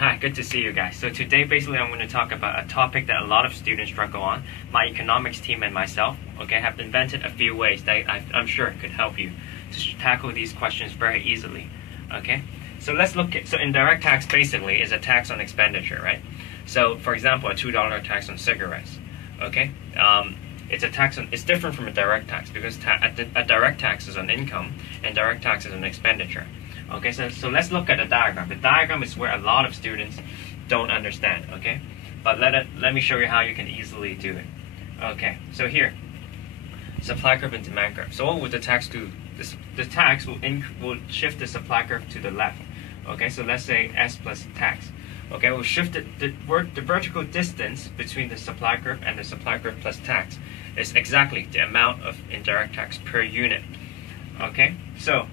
hi, good to see you guys. So today basically I'm going to talk about a topic that a lot of students struggle on. My economics team and myself, have invented a few ways that I'm sure could help you to tackle these questions very easily. So let's look at, so indirect tax basically is a tax on expenditure, right? So for example, a $2 tax on cigarettes, it's a tax on, it's different from a direct tax because a direct tax is on income and direct tax is on expenditure. So let's look at the diagram. The diagram is where a lot of students don't understand, But let me show you how you can easily do it. So here, supply curve and demand curve. So what would the tax do? The tax will shift the supply curve to the left. So let's say S plus tax. We'll shift the vertical distance between the supply curve and the supply curve plus tax is exactly the amount of indirect tax per unit. So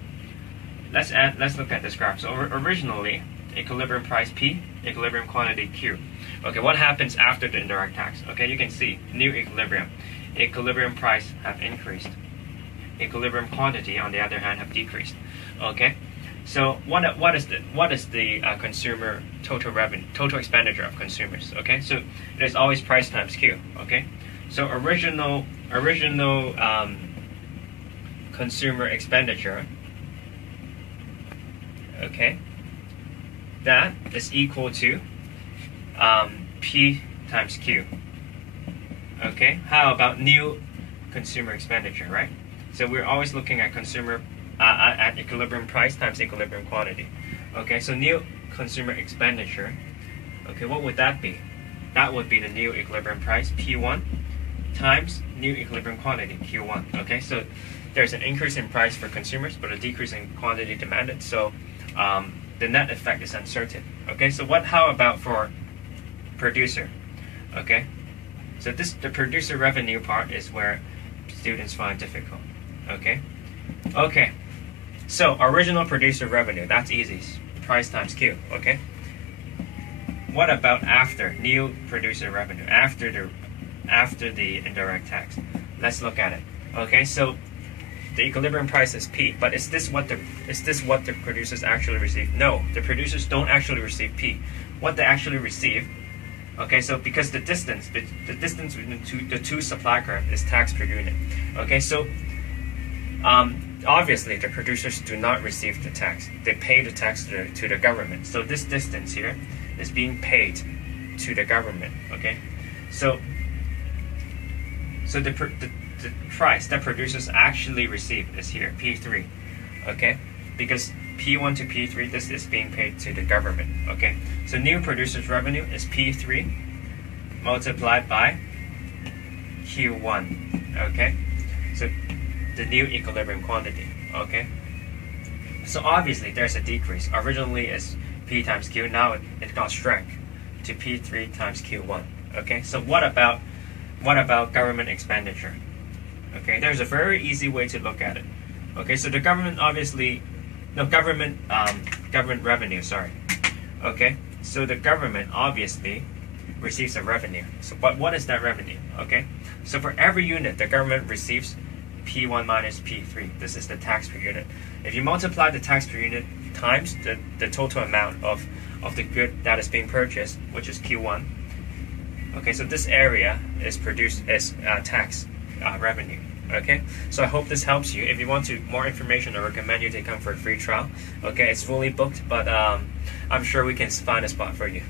let's look at this graph. So originally, equilibrium price P, equilibrium quantity Q. What happens after the indirect tax? You can see new equilibrium. Equilibrium price have increased. Equilibrium quantity, on the other hand, have decreased. So what is the consumer total revenue, total expenditure of consumers? So it is always price times Q. So original consumer expenditure. That is equal to P times Q. How about new consumer expenditure, right? So we're always looking at consumer at equilibrium price times equilibrium quantity. So new consumer expenditure. What would that be? That would be the new equilibrium price P1 times new equilibrium quantity Q1. So there's an increase in price for consumers, but a decrease in quantity demanded. So the net effect is uncertain. So how about for producer? So the producer revenue part is where students find difficult. So original producer revenue, that's easy. Price times Q. What about after new producer revenue, after the indirect tax? Let's look at it. So the equilibrium price is P, but is this what the producers actually receive? No, the producers don't actually receive P. What they actually receive, so because the distance between the two supply curve is tax per unit. So obviously the producers do not receive the tax. They pay the tax to the government. So this distance here is being paid to the government. So the price that producers actually receive is here, P3, because P1 to P3, this is being paid to the government, So new producers revenue is P3 multiplied by Q1, So the new equilibrium quantity, So obviously there's a decrease. Originally it's P times Q, now it got shrunk to P3 times Q1, So what about government expenditure? There's a very easy way to look at it. So the government government revenue, sorry. So the government obviously receives a revenue. So but what is that revenue? So for every unit, the government receives P1 minus P3. This is the tax per unit. If you multiply the tax per unit times the total amount of the good that is being purchased, which is Q1. So this area is produced as tax revenue. So I hope this helps you. If you want more information, I recommend you to come for a free trial. It's fully booked, but I'm sure we can find a spot for you.